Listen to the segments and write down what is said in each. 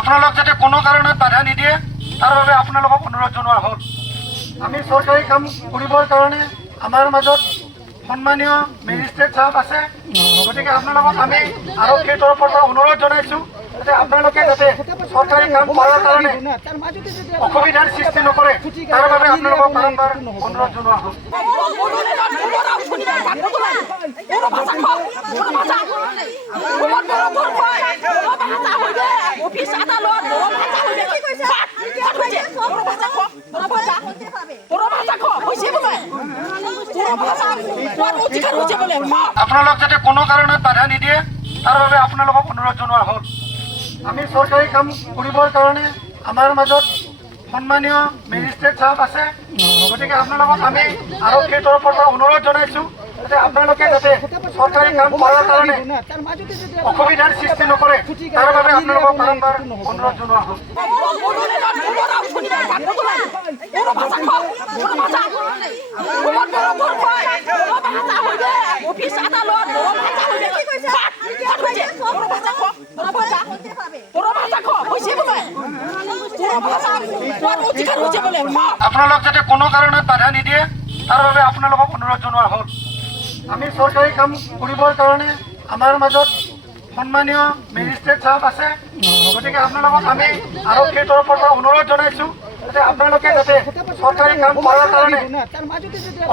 আপোনালোক যাতে কোনো কাৰণত বাধা নিদিয়ে তাৰ বাবে আপোনালোকক অনুৰোধ জনোৱা হ'ল। আমি চৰকাৰী কাম কৰিবৰ কাৰণে আমাৰ মাজত সন্মানীয় মেজিষ্ট্ৰেট চাহাব আছে, গতিকে আপোনালোকক আমি আৰক্ষীৰ তৰফৰ পৰা অনুৰোধ জনাইছোঁ যাতে আপোনালোকে যাতে চৰকাৰী কাম কৰাৰ কাৰণে অসুবিধাৰ সৃষ্টি নকৰে তাৰ বাবে আপোনালোকক বাৰম্বাৰ অনুৰোধ জনোৱা হ'ল। আপোনালোক যাতে কোনো কাৰণত বাধা নিদিয়ে তাৰ বাবে আপোনালোকক অনুৰোধ জনোৱা হ'ল। আমি চৰকাৰী কাম কৰিবৰ কাৰণে আমাৰ মাজত সন্মানীয় মেজিষ্ট্ৰেট চাহাব আছে, গতিকে আপোনালোকক আমি আৰক্ষীৰ তৰফৰ পৰা অনুৰোধ জনাইছোঁ যাতে আপোনালোকে যাতে চৰকাৰী কাম কৰাৰ কাৰণে অসুবিধাৰ সৃষ্টি নকৰে তাৰ বাবে আপোনালোকক বাৰম্বাৰ অনুৰোধ জনোৱা হ'ল। আপোনালোক যাতে কোনো কাৰণত বাধা নিদিয়ে তাৰ বাবে আপোনালোকক অনুৰোধ জনোৱা হ'ল। আমি চৰকাৰী কাম কৰিবৰ কাৰণে আমাৰ মাজত সন্মানীয় মেজিষ্ট্ৰেট চাহাব আছে, গতিকে আপোনালোকক আমি আৰক্ষীৰ তৰফৰ পৰা অনুৰোধ জনাইছোঁ যাতে আপোনালোকে যাতে চৰকাৰী কাম কৰাৰ কাৰণে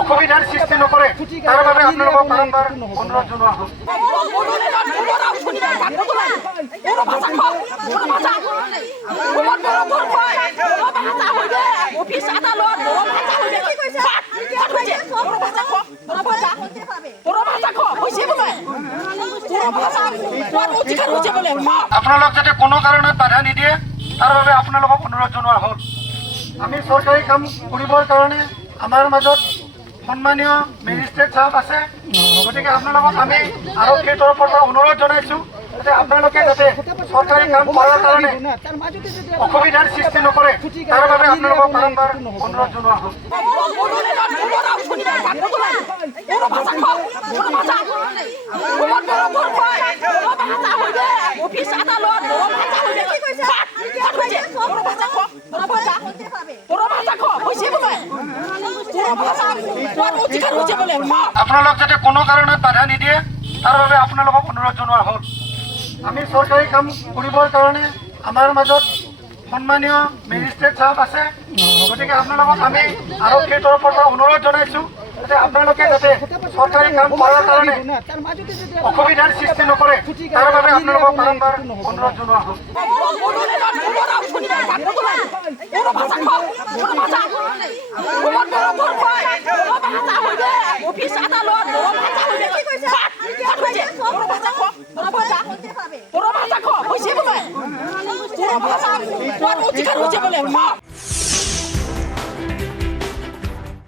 অসুবিধাৰ সৃষ্টি নকৰে তাৰ বাবে আপোনালোকক বাৰম্বাৰ অনুৰোধ জনোৱা হ'ল। আপোনালোক যাতে কোনো কাৰণত বাধা নিদিয়ে তাৰ বাবে আপোনালোকক অনুৰোধ জনোৱা হ'ল। আমি চৰকাৰী কাম কৰিবৰ কাৰণে আমাৰ মাজত সন্মানীয় মেজিষ্ট্ৰেট চাহাব আছে, গতিকে আপোনালোকক আমি আৰক্ষীৰ তৰফৰ পৰা অনুৰোধ জনাইছোঁ যাতে আপোনালোকে যাতে চৰকাৰী কাম কৰাৰ কাৰণে অসুবিধাৰ সৃষ্টি নকৰে তাৰ বাবে আপোনালোকক বাৰম্বাৰ অনুৰোধ জনোৱা হ'ল। আপোনালোক যাতে কোনো কাৰণত বাধা নিদিয়ে তাৰ বাবে আপোনালোকক অনুৰোধ জনোৱা হ'ল। আমি চৰকাৰী কাম কৰিবৰ কাৰণে আমাৰ মাজত সন্মানীয় মেজিষ্ট্ৰেট চাহাব আছে, গতিকে আপোনালোকক আমি আৰক্ষীৰ তৰফৰ পৰা অনুৰোধ জনাইছোঁ যাতে আপোনালোকে যাতে চৰকাৰী কাম কৰাৰ কাৰণে অসুবিধাৰ সৃষ্টি নকৰে তাৰ বাবে আপোনালোকক বাৰম্বাৰ অনুৰোধ জনোৱা হ'ল।